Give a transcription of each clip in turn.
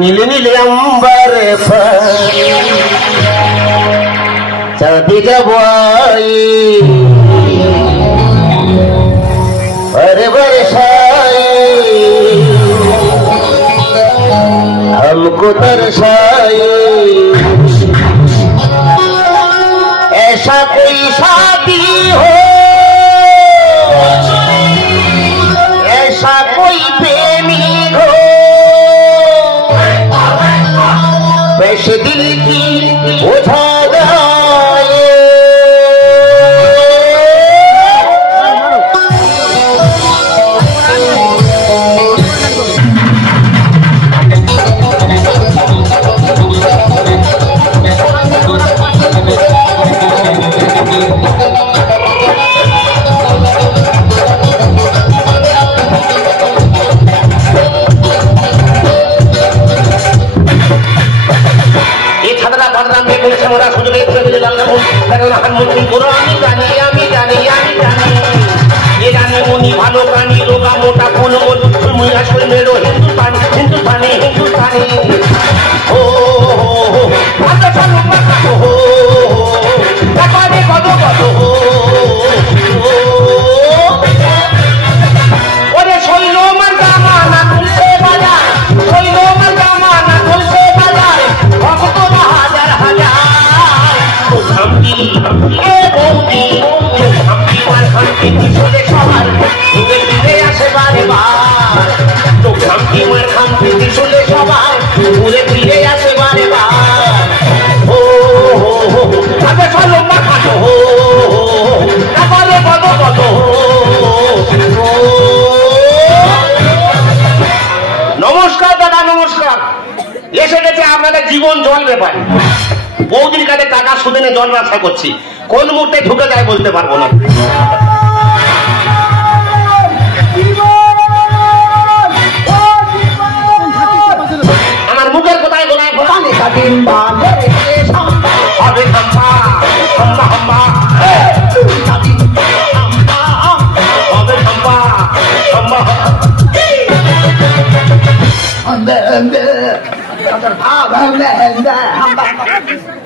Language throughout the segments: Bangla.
নীলে নীলে আম্বারে চাঁদিকে বই बरसाए हमको तरसाए ऐसा कोई शादी हो ऐसा कोई प्रेमी हो वैसे दिल की बुझा जाए ভালো প্রাণী রোগা মোটা ফুল হিন্দুস্তানি হিন্দুস্তানি হিন্দুস্তানি ও কত কত ওরে শৈল মার জামানা তুলছে বাজার শৈল মার জামানা তুলছে বাজার ভক্তরা হাজার হাজার শান্তি এ বৌদি শান্তি মার শান্তি চলে সবার ঘুরে ফিরে আসে বারে বার তো শান্তি মার শান্তি চলে সবার ঘুরে ফিরে আসে বারে বার ও হো হো আগে চলো মাখাটো হো তারপরে কত কত নমস্কার দাদা নমস্কার এসে গেছে আপনাদের জীবন জল ব্যাপারে বৌদির কাছে টাকা সুদে নিয়ে জল ব্যবসা করছি কোন মুহূর্তে ঢুকে যায় বলতে পারবো না আমার মুখের কোথায় গোলায় হবে খাম্পা খাম্পা খাম্পা হবে খাম্পা খাম্পা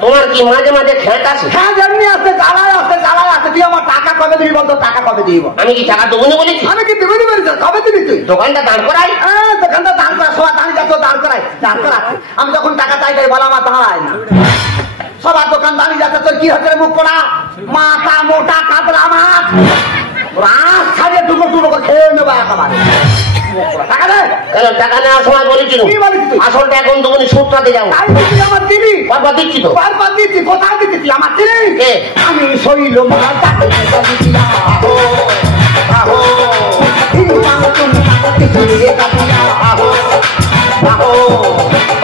তোমার কি মাঝে মাঝে খেত আছে? হ্যাঁ যেমনি আছে জ্বালায় আছে জ্বালায় আছে তুই আমার টাকা কবে দিবি বলতো টাকা কবে দিব আমি কি টাকা দেবো না বলেছি? আমি কি দেবো বলেছি কবে দিবি তুই? দোকানটা দাঁড় করাই দোকানটা দাঁড় করা সবার দাঁড়িয়ে যাচ্ছ দাঁড় করাই দাঁড় করা আমি যখন টাকা চাই বলা আমার দাঁড়ায় না সবার দোকান দাঁড়িয়ে যাচ্ছে তোর কি হচ্ছে মুখ পড়া মাথা মোটা কাতরা মাছ রাত ছাড়িয়ে টুকরো টুকরো করে খেয়ে নেবো একেবারে টাকা দে কেন টাকা নেওয়ার সময় বলেছিল আসলটা এখন দোকানে সুদটাতে যাবো আমার দিবি বারবার দিচ্ছি তো বারবার দিচ্ছি কোথায় দিচ্ছি তুই আমার দিবি আমি শৈল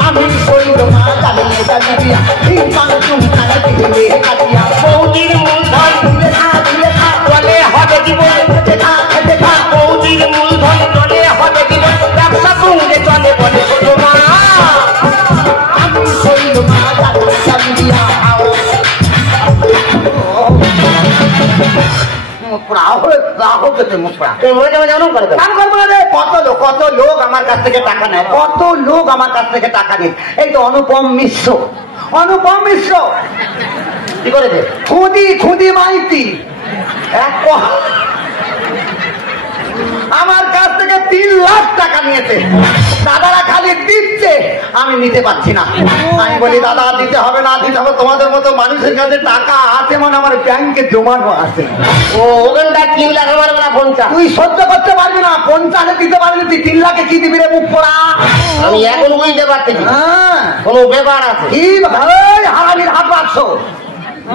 আমি শৈল বৌদির মূলধন চলে হবে জীবন বৌদির মূলধন চলে হবে জীবন ব্যবসা সঙ্গে চলে বলে ছোট মা আমি শৈল কত লোক আমার কাছ থেকে টাকা নেয় কত লোক আমার কাছ থেকে টাকা নেয় এই তো অনুপম মিশ্র কি করেছে খুদি মাইতি আমার কাছ থেকে 3 লাখ টাকা নিয়েছে দাদারা খালি দিচ্ছে আমি নিতে পারছি না আমি বলি দাদা দিতে হবে না দিতে হবে তোমাদের মতো মানুষের কাছে টাকা আছে মানে আমার ব্যাংকে জমানো আছে ও ওখানটা 3 লাখ আমার বেলা 50 তুই সহ্য করতে পারবি না 50 দিতে পারবি তুই 3 লাখে কি দিবি রে মুখ পোড়া আমি এখন বুঝতে পারছি কোনো ব্যাপার আছে কি ভাই হারামির হাত রাখছো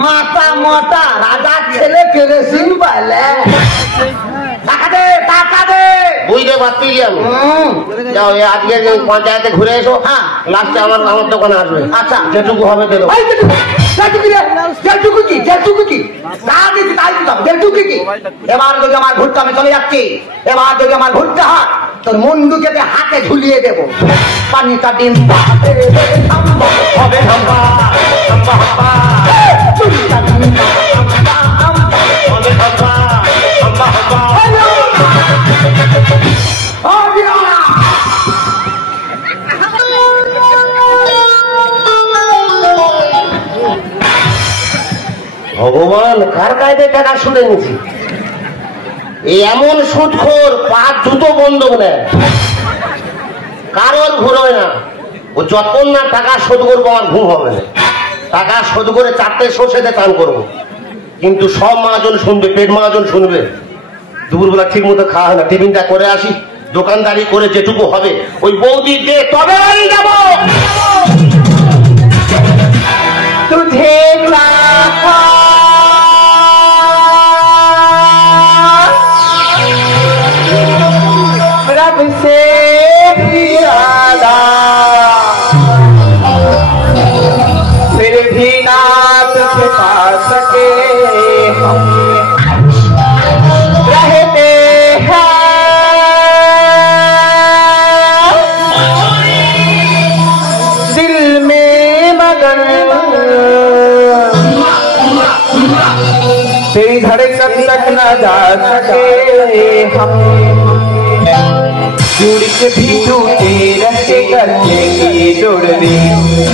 মাথা মোটা রাজা ছেলে কেরেসিন পাইলে টাকা দে বুঝতে পারছি আমি যাও আজকে পঞ্চায়েতে ঘুরে এসো হ্যাঁ লাস্টে আমার দোকানে আসবে আচ্ছা যেটুকু হবে দেবো এবার যদি আমার ঘুরতে আমি চলে যাচ্ছি এবার যদি আমার ঘুরতে হয় তোর মুন্ডুকে হাতে ঝুলিয়ে দেবো পানিটা ডিম হবে ভগবান কার কায়দে টাকা সুদে নিছি? এই এমন সুদখোর পাঁচ জুতো বন্ধক নেয়, কারোর ঘুরোয় না। ও যতক্ষণ না টাকা শোধ করবো আমার ঘুম হবে না। টাকা শোধ করে 4টে সর্ষেতে চান করবো, কিন্তু সব মহাজন শুনবে, পেট মহাজন শুনবে। দুপুরবেলা ঠিক মতো খাওয়া হয় না, টিফিনটা করে আসি, দোকানদারি করে যেটুকু হবে ওই বৌদি দে, তবে বাড়ি যাবো। तुझे चाहा रब से ज्यादा, फिर भी ना तुझे पा सके हम रहते हैं दिल में मगन, तेरी धड़कन तक न जा सके हम, जुड़ के भी टूटे रहते करके जोड़ दे,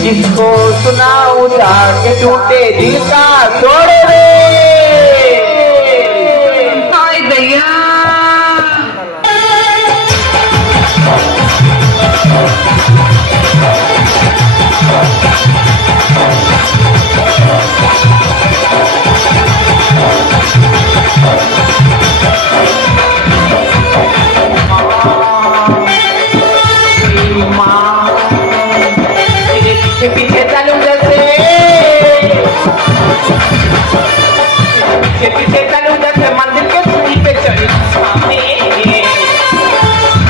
किसको सुनाऊं जाके टूटे दिल का तोड़ दे। हाय दैया पीछे चलूं जैसे, पीछे चलूं जैसे मंदिर के सीढ़ी पे चढ़ी सामने,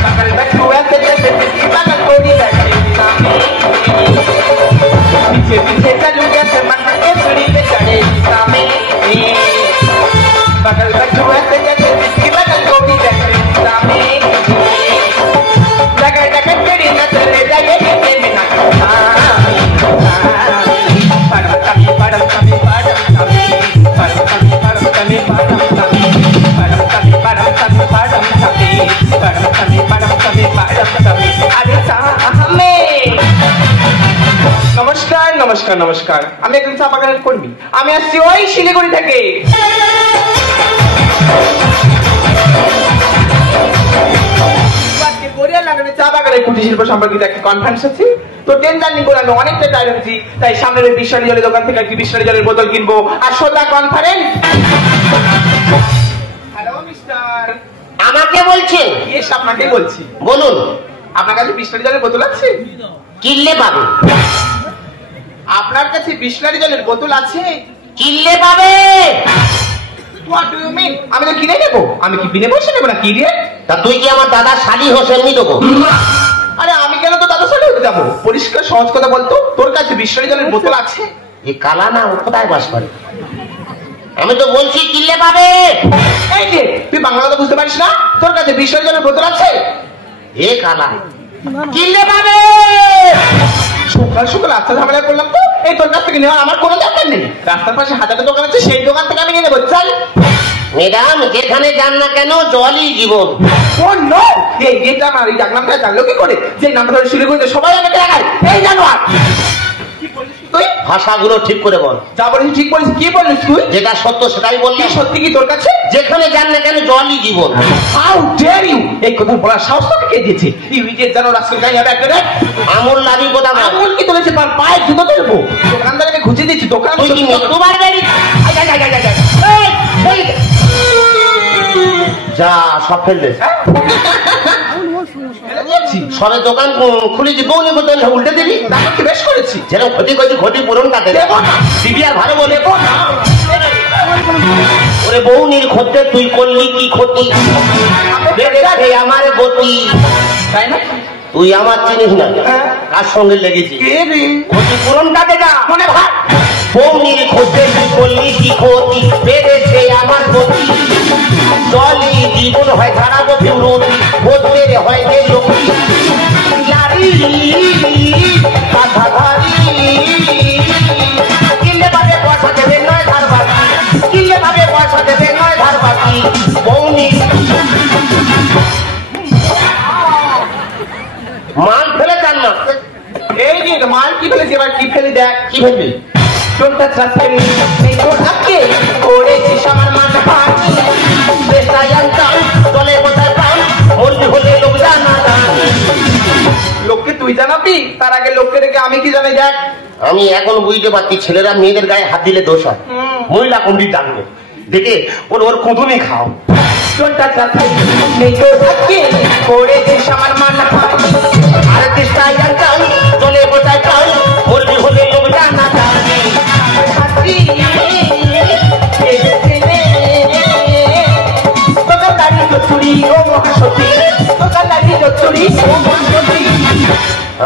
बगल में छुआ से जैसे जिसकी बगल कोई बैठे सामने, पीछे पीछे चलूं जैसे मंदिर के सीढ़ी पे चढ़े सामने, बगल में छुआ से जैसे जिसकी बगल कोई बैठे सामने, जगह जगह तेरी नजर ले जाए मेरे ना নমস্কার নমস্কার নমস্কার, আমি একজন চা বাগানের কর্মী। আমি আসছি ওই শিলিগুড়ি থেকে। চা বাগানের কুটির শিল্প সম্পর্কিত একটা কনফারেন্স আছে, তো ট্রেন জার্নি করে আমি অনেকটা টায়ার্ড হচ্ছি, তাই সামনের ওই বিশালী জলের দোকান থেকে একটি বিশালী জলের বোতল কিনবো আর সোজা কনফারেন্স। হ্যালো মিস্টার, আমাকে বলছেন? ইয়েস, আপনাকেই বলছি। বলুন। আপনার কাছে বিশালী জলের বোতল আছে? কিনলে পাবে। আপনার কাছে বিশালী জলের বোতল আছে? কিনলে পাবে। What do you mean? আমি তো কিনে নেবো। আমি কি বিনে পয়সা নেবো না কি রে? তা তুই কি আমার দাদা শালি হোসেন নি দেবো? আরে আমি কেন তো দাদা সাথে যাবো? পরিষ্কার সহজ কথা বলতো, তোর কাছে বিশালী জলের বোতল আছে? এই কালা না ও কোথায় বাস করে? আমি তো বলছি কিনলে পাবে। এই যে তুই বাংলা কথা বুঝতে পারিস না? তোর কাছে বিশালী জলের বোতল আছে? এ কালা, কিনলে পাবে। সকাল সকাল রাস্তা ঝামেলা করলাম তো, এই তোর কাছ থেকে নেওয়া আমার কোনো দরকার নেই। রাস্তার পাশে হাজারটা দোকান আছে, সেই দোকান থেকে আমি নিয়ে নেবো। চল। ম্যাডাম, যেখানে যান না কেন জলই জীবন। ও নো, এই যেটা আমার এই ডাকনামটা জানলো কি করে? যে নামটা ধরে শিলিগুড়িতে সবাই আমাকে দেখায় এই জানোয়ার। কি বলিস তুই? ভাষাগুলো ঠিক করে বল। যা বলিস ঠিক বলিস। কি বলিস তুই? যেটা সত্য সেটাই বললি। সত্যি কি তোর কাছে? যেখানে যান না কেন জলই জীবন। How dare you! এই কথা বলার সাহস তোকে কে দিয়েছে? ইউ ইডিয়েট, জানো রাস্তায় যাই হবে একটা রে। আমল লাগি কথা বল। আমল কি তোলেছে? পার পায়ে জুতো তুলবো। দোকানদারকে ঘুচে দিচ্ছি দোকান। তুই কি তোমার বেরি? যা সব ফেললে। সবে দোকান খুলেছি, বউনি বোতল উল্টে দিবি। বেশ করেছি। যেরকম ক্ষতি করছি ক্ষতি পূরণ কাটে দিবি আর ভালো বলে। ওরে বউনির ক্ষতে তুই করলি কি ক্ষতি? আমার গতি। তাই না? তুই আমার চিনিস না, কার সঙ্গে লেগেছি? ক্ষতিপূরণ কাটে না মনে ভাব। বউনির ক্ষতে তুই করলি কি ক্ষতি? বেড়েছে আমার গতি। জলই জীবন হয় ধারাবো বিরতি, বলতে হয় যে লোকি লারি কাঁথা ধারি। কিনলে পাবে পয়সা দেবে নয় ধার বাকি, কিনলে পাবে পয়সা দেবে নয় ধার বাকি। বউনি মাল ফেলে যান না। এই যে মাল কি ফেলেছি, এবার কি ফেলি দেখ। কি ফেলবি? চোরটা চাষেরি নেই তোর আগে করেছিস আমার মানহানি দেশটাই আনতাম দলে কোথায় পাম বলতে হলে লোক জানা লোককে তুই জানাবি তার আগে লোককে রেখে আমি কি জানাই দেখ আমি এখন বুঝতে পারছি ছেলেরা মেয়েদের গায়ে হাত দিলে দোষ হয় মহিলা কোনটি ডাকবে দেখে ওর ওর কুঁদুমি খাও চোরটা চাষেরি নেই তোর আগে করেছিস আমার মানহানি আর দেশটাই আনতাম দলে কোথায় পাম বলতে হলে লোক জানা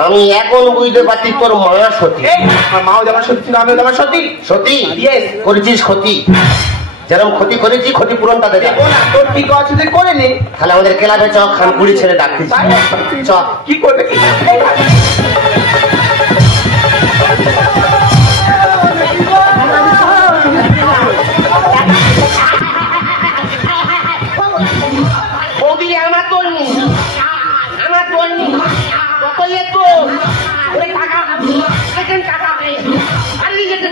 আমি এখন বুঝতে পারছি তোর মা সতী মাও যেমন সত্যি না আমিও যেমন সত্যি সতী Yes. করেছিস ক্ষতি যেরকম ক্ষতি করেছি ক্ষতিপূরণটা দেবে দেখো না তোর ঠিক আছে তুই করে নে তাহলে আমাদের ক্লাবে চ খানকুড়ি ছেড়ে ডাকতিস চ কি করবে কি বৌদি আমার তোর নি আমার তোর নি কত একটু টাকা দেখেন টাকা আরে যেতে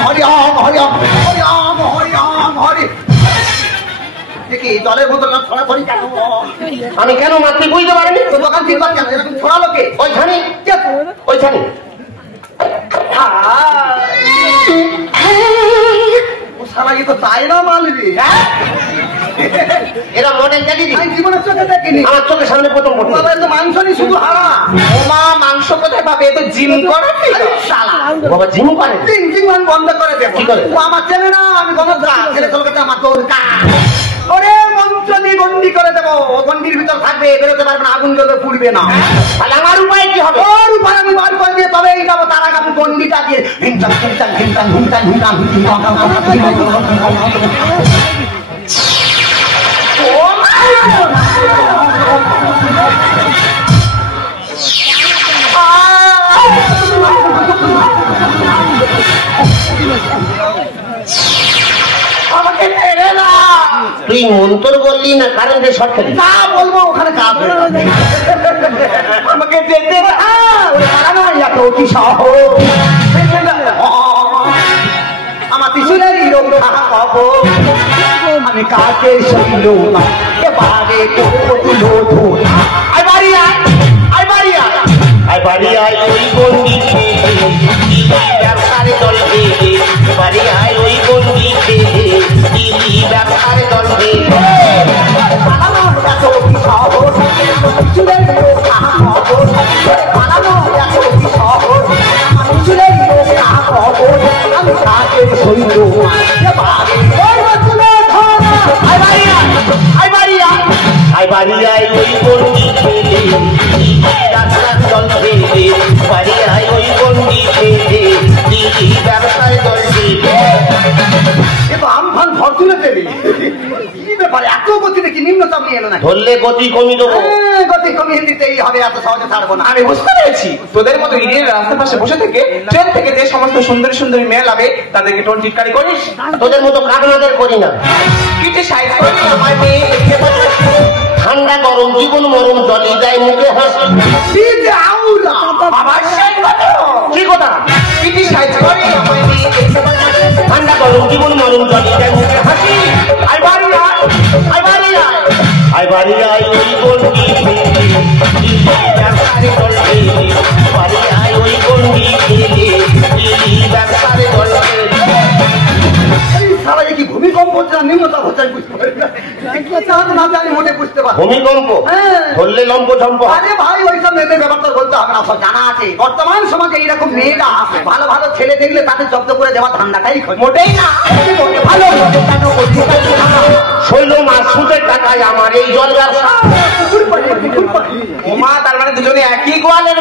হরি ওম হরি ওম হরি ওম হরি ওম হরি দেখি জলের বোতল না ছড়াছড়ি কেন আমি কেন মাতৃ বুঝতে পারিনি তো দোকান চিনবার কেন এরকম ছড়ালো কে ওইখানে ওইখানে ও শালা কি তো চাই না মালবি এরা মডেল দেখি আমি জীবনের চোখে দেখিনি আমার চোখের সামনে প্রথম পড়ছে বাবা তো মাংস নি শুধু হারা ওমা মাংস কোথায় পাবে এ তো জিম করে আরে শালা বাবা জিম করে তিন তিন মান বন্ধ করে দেবো কি করে? ও আমার চেনে না আমি গণদা ছেলে কলকাতা আমার তোর ওরে মন্ত্র দিয়ে গন্ডি করে দেবো ও গন্ডির ভিতর থাকবে বেরোতে পারবে না আগুন জ্বলবে পুড়বে না তাহলে আমার উপায় কি হবে ওর উপর আমি বার করে দিয়ে তবেই যাবো তার আগে আমি গন্ডিটা দিয়ে হিংটাং হিংটাং হিংটাং হিংটাং হিংটাং আমাকে ছেড়ে না তুই মন্তর বললি না কারেন্টের শর্ট খেলি যা বলবো ওখানে কাজ হয়ে যাবে। আমাকে যেতে না ওরে পালানো এত অতি সাহস আমার পিছনেরই রক্ষা পাবো আমি কাকে শৈল না এবারে করল ধোনা আই বাড়ি আয় আই বাড়ি আয় আই বাড়ি আয় ওই গন্ডি খেয়ে ব্যবসারে দল খেয়ে বাড়ি আয় ওই গন্ডি খেয়ে ব্যবসারে দল খেয়ে পালানো এত অতি সাহস পিছনেরই রক্ষা পাবো পালানো এত অতি সাহস আমার পিছনেরই রক্ষা পাবো আমি কাকে শৈল না এবারে করল ধোনা আই বাড়ি আয় আই বাড়ি আয় আই বাড়ি আয় ওই গন্ডি খেয়ে ব্যবসার দল খেয়ে বাড়ি আয় ওই গন্ডি খেয়ে ব্যবসায় দল খেয়ে এতো আমফান ফরচুনে পেলি কি ব্যাপারে এত গতি দেখি নিম্নচাপ নিয়ে এলো না ধরলে গতি কমি দেবো গতি কমিয়ে দিতেই হবে এত সহজে ছাড়বো না আমি বুঝতে পেরেছি তোদের মতো ইডিয়েট রাস্তার পাশে বসে থেকে ট্রেন থেকে যে সমস্ত সুন্দরী সুন্দরী মেয়ে লাগে তাদেরকে টোন টিটকারি করিস তোদের মতো কাগনাদের করি না কিটে সাইজ করবি আমার মেয়ে ঠান্ডা গরম জীবন মরম জলে যায় মুখে হাসি কি যে আউলা আমার সেই কথা কি কথা কিটে সাইজ করবি আমার মেয়ে ঠান্ডা গরম জীবন মরম জলে যায় মুখে হাসি আই বাড়ি আয় আই বাড়ি আয় আই বাড়ি আয় ওই গন্ডি ব্যবসারে দল খেয়ে বাড়ি আয় ওই গন্ডি খেয়ে ব্যবসারে দল খেয়ে সারা কি ভূমিকম্প হচ্ছে না নিম্নচাপ হচ্ছে আমি বুঝতে পারি না কি চাঁদ না জানি মোটে বুঝতে পারি ভূমিকম্প হ্যাঁ। ধরলে লম্ব ঝম্প আরে ভাই ওইসব মেয়েদের ব্যাপার তো বলতে হবে না সব জানা আছে বর্তমান সমাজে এইরকম মেয়েরা ভালো ভালো ছেলে দেখলে তাদের জব্দ করে দেওয়া ধান্দাটাই মোটেই না ভালো কেন করছি শৈল মাস সুদের টাকায় আমার এই জল ব্যবসা ওমা তার মানে দুজনে একই গোয়ালের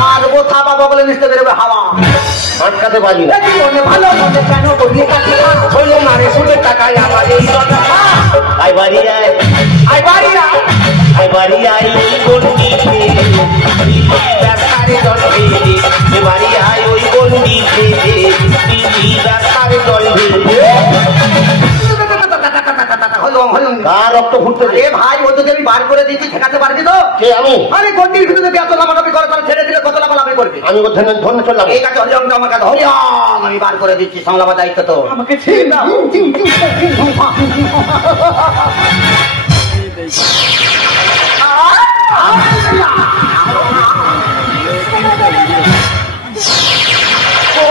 মারবো থাপাবো বলে নিচে বেরোবে হাওয়া আটকাতে পারি না ভালো কেন করছি শৈল মারে সুদের টাকায় আমার এই জল ব্যবসা আই বাড়ি আয় আই বাড়ি আয় আই বাড়ি আয় ওই গন্ডি খেয়ে ব্যবসারে দল খেয়ে বাড়ি আয় ওই গন্ডি খেয়ে ব্যবসারে দল খেয়ে হলুম হলুম। কার রক্ত ফুটতে এ ভাই ও যদি আমি বার করে দিচ্ছি ঠেকাতে পারবি তো? কে আমি? আরে গন্ডির ভিতরে যদি এত লাফালাফি করে তাহলে ছেড়ে দিলে কত লাফালাফি করবি? আমি ও ধরে ধরে চললাম। এই কাছে হরিয়ম আমার কাছে হরিয়ম আমি বার করে দিচ্ছি, সামলাবার দায়িত্ব তো আমাকে ছেড়ে দাও।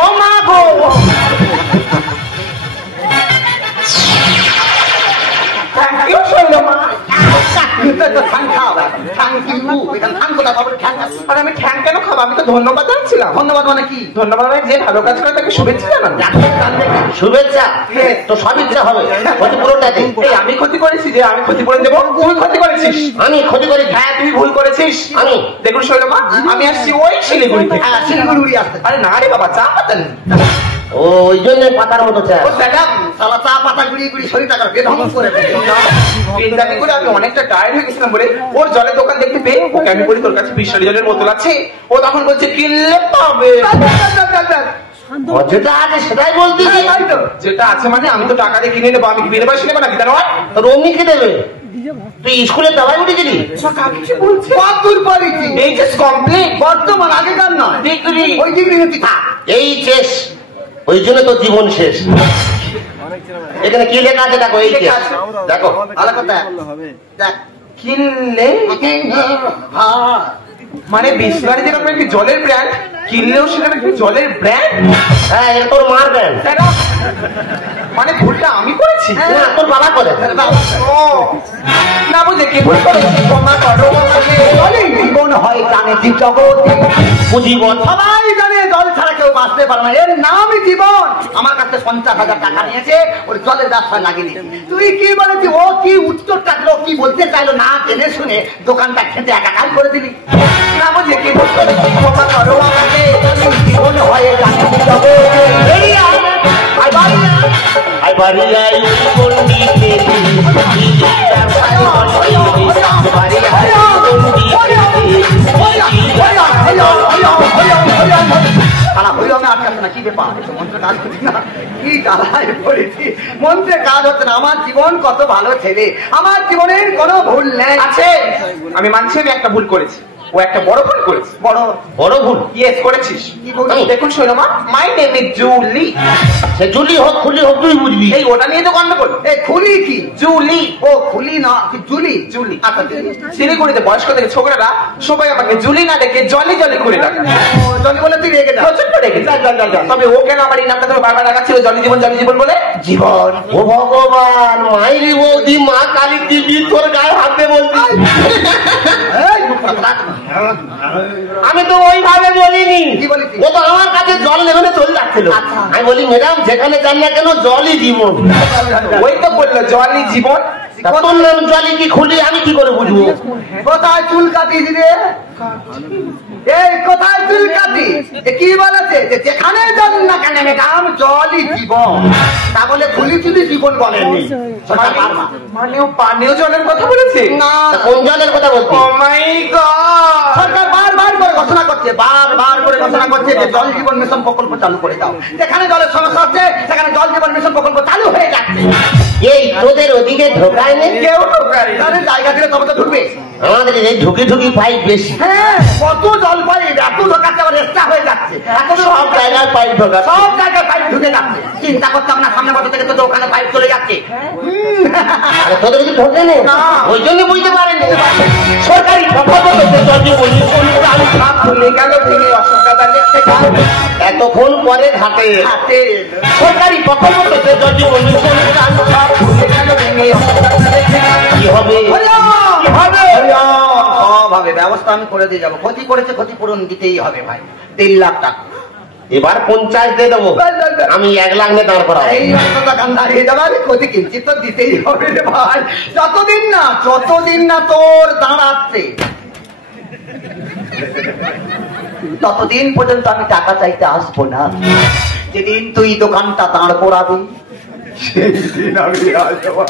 ও মা গো, থ্যাংক ইউ শৈলমা। আর আমি ঠ্যাং কেন খাবো? আমি তো ধন্যবাদ জানাচ্ছিলাম। ধন্যবাদ মানে কি? ধন্যবাদ মানে যে ভালো কাজ করে তাকে শুভেচ্ছা জানান। শুভেচ্ছা তো সব ইচ্ছা হবে, ক্ষতিপূরণটা দে। এই আমি ক্ষতি করেছি যে আমি ক্ষতিপূরণ দেবো? তুই ক্ষতি করেছিস। আমি ক্ষতি করি? হ্যাঁ তুই ভুল করেছিস। আমি দেখুন শৈলমা, আমি আসছি ওই শিলিগুড়ি থেকে। হ্যাঁ শিলিগুড়ি উড়ি আসতে। আরে না রে বাবা, চা পাতা নেই। ও ওই জন্য পাতার মতো চা। ও দেখা সালা চা পাতা গুড়িয়ে গুড়িয়ে শরীরটা বেধমক করে দেয়। পেনদানি করে আমি অনেকটা টায়ার্ড হয়ে গেছিলাম বলে ওর জলের দোকান দেখতে পেয়ে ওকে আমি বলি তোর কাছে বিশাল জলের বোতল আছে? ও তখন বলছে কিনলে পাবে। যেটা আছে সেটাই বলতে যেটা আছে মানে আমি তো টাকা দিয়ে কিনে নেবো, আমি কি বিনা পয়সা নেবো নাকি? তা নয় রঙি কে দেবে? তুই স্কুলে দাবাই উঠেছিলি? কি বলছে? কত দূর পড়েছি? এইচএস কমপ্লিট, বর্তমান আগেকার নয়। ডিগ্রি। ওই ডিগ্রি তুই থাক। এই শেষ, ওই জন্য তোর জীবন শেষ। এখানে কি লেখা আছে দেখো, এই শেষ দেখো। ভালো কথা দেখ। কিনলে হ্যাঁ মানে বিসলারি যেরকম একটি জলের ব্র্যান্ড, কিনলেও সেখানে একটি জলের ব্র্যান্ড। হ্যাঁ এটা তোর মার ব্যান্ড। মানে ভুলটা আমি করেছি? না তোর বাবা করে। ও না বুঝে কি ভুল করেছি? ক্ষমা করো আমাকে। জীবন হয় প্রাণীর জগতে, জীবন সবাই জানে জল ছাড়া কেউ বাঁচতে পারে না, এর নামই জীবন। আমার কাছে 50,000 টাকা নিয়েছে ওর জলের ব্যবসা লাগিয়ে। তুই কি বলেছি? ও কি উত্তর টাকলো, কি বলতে চাইলো না জেনে শুনে দোকানটা খেতে একাকার করে দিলি। না বুঝে কি ভুল করেছি? ক্ষমা করো আমাকে। জীবন হয় প্রাণীর জগতে। এই আয়, আয় বাড়ি আয়। আই বাড়ি আই পণ্ডিতে বাড়ি আই মন্ত্রে কাজ হচ্ছে না। আমার জীবন কত ভালো ছেলে, আমার জীবনের কোনো ভুল নেই। আছে, আমি মানছি আমি একটা ভুল করেছি। ও একটা বড় ভুল করেছে। বড় বড় ভুল? ইয়েস করেছিস। কি ভুল? দেখুন Shailama, my name is Julie. সে জুলি হোক খুলি হোক তুই বুঝবি। এই ওটা নিয়ে তো গন্ডগোল। এই খুলি কি? জুলি। ও খুলি না কি জুলি? জুলি। আচ্ছা জুলি। শিলিগুড়িতে বয়স্ক থেকে ছোকরারা সবাই আমাকে জুলি না দেখে জলি জলি করে ডাকে। ও জলি বলে তুই রেগে যা। প্রচন্ড রেগে যায়। তবে ও কেন আমার এই নামটা ধরে বারবার ডাকাচ্ছিল জলি জীবন বলে? জীবন ও ভগবান, মাইরি বৌদি মা কালী দিবি তোর গায়ে হাতে বলছি। আমি তো ওইভাবে বলিনি। কি বলেছি? ও তো আমার কাছে জল নেমে চলে যাচ্ছিল। আচ্ছা। আমি বলি ম্যাডাম যেখানে যান না কেন জলই জীবন। ওই তো বললো জলি জীবন। তা তোর নাম জলি কি খুলি আমি কি করে বুঝবো? কোথায় চুল কাটিস রে? এই কোথায় চুল কাটি? কি বলেছে যে যেখানে জল না কেন নাম জলই জীবন, তা বলে খুলি চুলি জীবন বলেনি। মানে ও পানীয় জলের কথা বলেছে? না তা কোন জলের কথা বলছি? ও মাই গড, সরকার বারবার করে ঘোষণা করছে, বারবার করে ঘোষণা করছে যে জল জীবন মিশন প্রকল্প চালু করে দাও। যেখানে জলের সমস্যা হচ্ছে সেখানে জল জীবন মিশন প্রকল্প চালু হয়ে যাচ্ছে। এই তোদের ওদিকে ঢোকায় নেই? কেউ ঢোকায় না। তাদের জায়গা দিলে তবে তো ঢুকবে। আমাদের এই ঢুকি ঢুকি পাইপ বেশি। হ্যাঁ কত জল পাই এত ঢোকাচ্ছে, আবার এক্সট্রা হয়ে যাচ্ছে। এত সব জায়গায় পাইপ ঢোকা। সব জায়গায় পাইপ ঢুকে যাচ্ছে। চিন্তা করতাম না সামনে বছর থেকে তো ওখানে পাইপ চলে যাচ্ছে। আরে তোদের ওদিকে ঢোকে নেই, না। ওই জন্য বুঝতে পারেনি। সরকারি প্রকল্প জলজি বলি আমি ভাব ভুলে গেল ভেঙে অশোক দাদা লিখতে গেল। এতক্ষণ পরে ঘাটে হাতে সরকারি প্রকল্প জলজি বলি ভাব ভুলে গেল ভেঙে অশোক দাদা লিখতে গেল। কি হবে? কি হবে? সব হবে, ব্যবস্থা আমি করে দিয়ে যাবো। ক্ষতি করেছে ক্ষতিপূরণ দিতেই হবে ভাই, 3 লাখ টাকা। এবার 50 দিয়ে দেবো, আমি 1 লাখ নিয়ে দাঁড় করাবো। এই অন্তত দাম দাঁড়িয়ে যাবে, আমি ক্ষতি কিঞ্চিত তো দিতেই হবে রে ভাই। যতদিন না তোর দাঁড়াচ্ছে ততদিন পর্যন্ত আমি টাকা চাইতে আসবো না। যেদিন তুই দোকানটা দাঁড় করাবি সেই দিন আমি আসবো।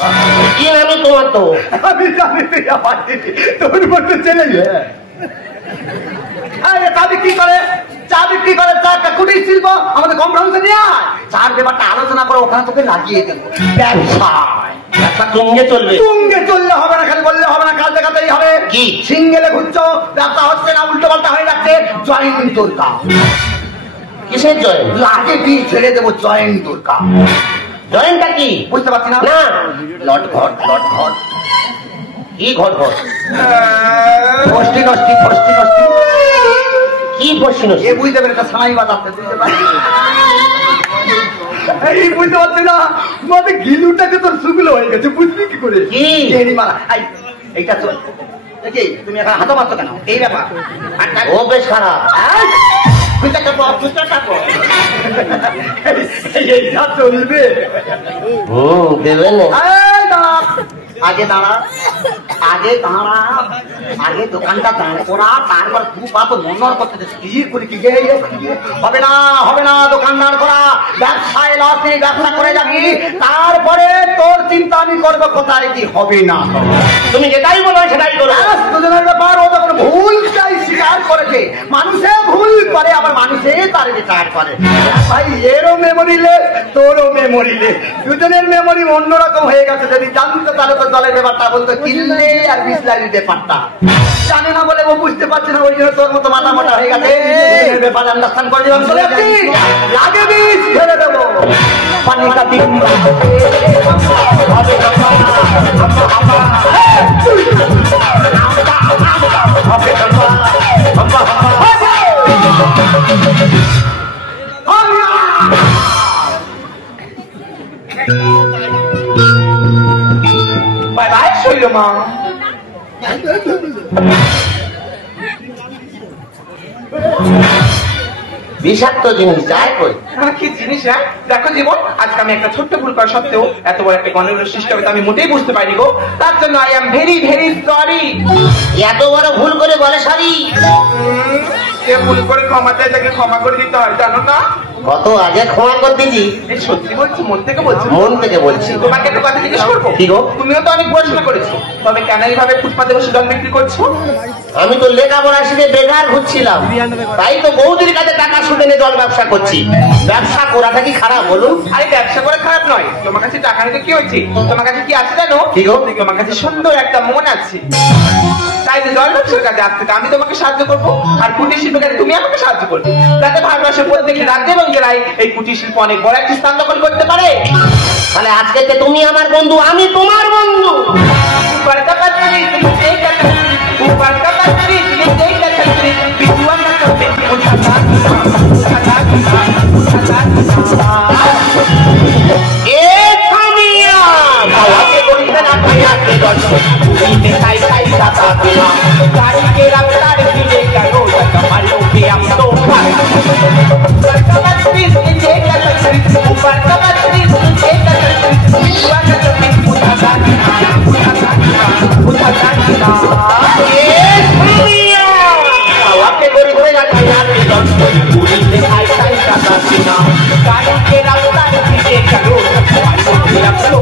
কি নামি তোমার? তো আমি জানি তুই আমার দিদি, তোর মতো ছেলে। আরে চা বিক্রি করে চা কুটির শিল্প আমাদের কনফারেন্সে নিয়ে আয়। চার ব্যাপারটা আলোচনা করে ওখানে তোকে লাগিয়ে দেবো ব্যবসায়। ব্যবসা তুঙ্গে চলবে। তুঙ্গে চললে হবে না, খালি বললে হবে না, কাজ দেখাতেই হবে। কি? সিঙ্গেলে ঘুরছো, ব্যবসা হচ্ছে না, উল্টো পাল্টা হয়ে যাচ্ছে, জয়েন তোরকা। কিসের জয়েন? লাঠি দিয়ে ছেড়ে দেবো, জয়েন তোরকা। জয়েনটা কি? বুঝতে পারছি না। না। লট ঘট, লট ঘট। কি ঘট ঘট? ফষ্টি নষ্টি, ফষ্টি নষ্টি। কি প্রশ্ন? এ বুঝতে পারে, এটা সানাই বাজাচ্ছে, বুঝতে পারছি। এই বুঝতে পারছি না, মানে গিলুটাকে তোর শুকলো হয়ে গেছে, বুঝলি কি করে? কি? এরই মারা। এইটা চল। দেখি, তুমি এখন হাতে মারছো কেন? এই ব্যাপার। ও বেশ খারাপ। খুঁজে কাটো, খুঁজে কাটো। এইটা চলবে। দেবে না। এই দাঁড়া, আগে দাঁড়া, আগে দাঁড়া, আগে দোকানটা দাঁড় করা, তারপর দু পা তো মন করতে কি করে কি হবে না, হবে না, দোকান দাঁড় করা, ব্যবসায় লসে ব্যবসা করে যাবি, তারপরে তোর চিন্তা আমি করবো কোথায় কি হবে না। তুমি যেটাই বলো সেটাই করো। দুজনের ব্যাপার, ও যখন ভুলটাই স্বীকার করেছে, মানুষে ভুল করে, আবার মানুষে তার বিচার করে। ভাই এরও মেমোরি লেস, তোরও মেমোরি লেস, দুজনের মেমোরি অন্যরকম হয়ে গেছে। যদি জানতো তাহলে তো জলের ব্যাপারটা বলতো কিনলে আর বিসলারির ব্যাপারটা জানে না বলে ও বুঝতে পারছে না, ওই জন্য তোর মতো মাথা মোটা হয়ে গেছে। ব্যাপার আন্ডারস্ট্যান্ড করে দিলাম, চলে যাচ্ছি, লাগে বিষ ছেড়ে দেবো, পানিটা দিন বাই বাই শৈল মা। বিষাক্ত জিনিস যাই কই। কি জিনিস না দেখো জীবন, আজকে আমি একটা ছোট্ট ভুল করা সত্ত্বেও এত বড় একটা গণের সৃষ্টি হবে আমি মোটেই বুঝতে পারিনি গো। তার জন্য I am very very sorry. এত বড় ভুল করে বলে সরি? সে ভুল করে ক্ষমা চাই, তাকে ক্ষমা করে দিতে হয়, জানো না? কত আগে ক্ষমা করে দিয়েছি। এই সত্যি বলছি, মন থেকে বলছি। মন থেকে বলছি। তোমাকে একটা কথা জিজ্ঞেস করবো? কি গো? তুমিও তো অনেক পড়াশোনা করেছো, তবে কেন এইভাবে ফুটপাতে বসে জল বিক্রি করছো? আমি তো লেখাপড়া শিখে বেকার ঘুরছিলাম, তাই তো বৌদির কাছে টাকা সুদে নিয়ে জল ব্যবসা করছি। ব্যবসা করাটা কি খারাপ বলুন? আরে ব্যবসা করে খারাপ নয়, তোমার কাছে টাকা নিতে কি হয়েছে? তোমার কাছে কি আছে জানো? কি গো? তোমার কাছে সুন্দর একটা মন আছে, তাই তো জল ব্যবসার কাজে আসতে আমি তোমাকে সাহায্য করবো, আর কুটির শিল্পের কাজে তুমি আমাকে সাহায্য করবে, যাতে ভারতবর্ষের প্রত্যেকটি রাজ্যে এবং জেলায় এই কুটির শিল্প অনেক বড় একটি স্থান দখল করতে পারে। তাহলে আজকে তো তুমি আমার বন্ধু, আমি তোমার বন্ধু। ऊपर का पत्थरी नीचे का छतरी, ऊपर का पत्थरी नीचे का छतरी, बिजुआ का कपे उठाता এ থামিয়া বাবাকে বলতে না খাইয়া কে দর্শন পুরীতে খাই খাই সাতা পেলাম। गाड़ी के रफ्तार धीरे करो कमलों के हम तो ऊपर का पत्थरी नीचे का छतरी, ऊपर का पत्थरी नीचे का छतरी, बिजुआ का कपे उठाता এ থামিয়া বাবাকে বলতে না খাইয়া কে দর্শন পুরীতে খাই খাই সাতা পেলাম। गाड़ी के रफ्तार धीरे करो कमलों के हम तो